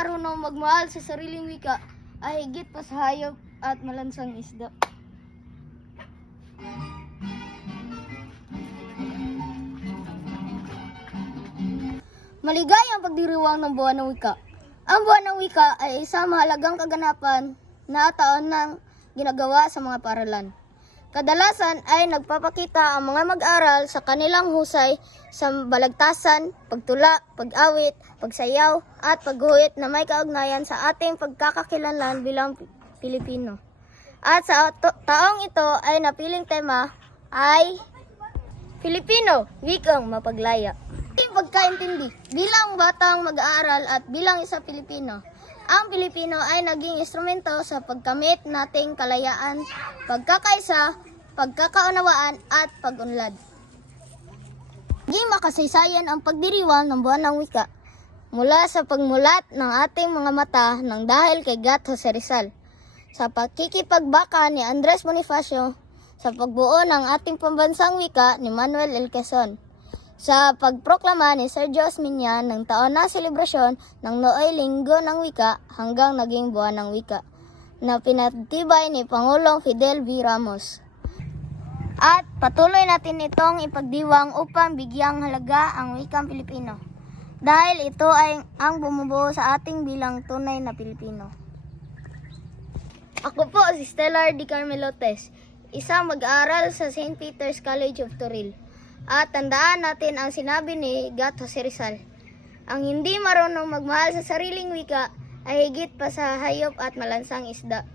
marunong magmahal sa sariling wika ay higit pa sa hayop at malansang isda. Maligayang pagdiriwang ng buwan ng wika. Ang buwan ng wika ay isang mahalagang kaganapan na taon nang ginagawa sa mga paaralan. Kadalasan ay nagpapakita ang mga mag-aral sa kanilang husay sa balagtasan, pagtula, pag-awit, pagsayaw, at pagguhit na may kaugnayan sa ating pagkakakilanlan bilang Pilipino. At sa taong ito ay napiling tema ay Filipino, wikang mapaglaya. Ating pagkaintindi, bilang batang mag-aaral at bilang isa Pilipino, ang Pilipino ay naging instrumento sa pagkamit nating kalayaan, pagkakaisa, pagkakaunawaan at pag-unlad. Naging makasaysayan ang pagdiriwang ng buwan ng wika mula sa pagmulat ng ating mga mata ng dahil kay Gat Jose Rizal, sa pakikipagbaka ni Andres Bonifacio, sa pagbuo ng ating pambansang wika ni Manuel L. Quezon, sa pagproklama ni Sergio Osmeña ng taon na selebrasyon ng Nooy Linggo ng Wika hanggang naging buwan ng wika, na pinatibay ni Pangulong Fidel V. Ramos. At patuloy natin itong ipagdiwang upang bigyang halaga ang wikang Pilipino, dahil ito ay ang bumubuo sa ating bilang tunay na Pilipino. Ako po si Stellar D. Carmelotes, isang mag-aaral sa St. Peter's College of Toril. At tandaan natin ang sinabi ni Gat Jose Rizal, ang hindi marunong magmahal sa sariling wika ay higit pa sa hayop at malansang isda.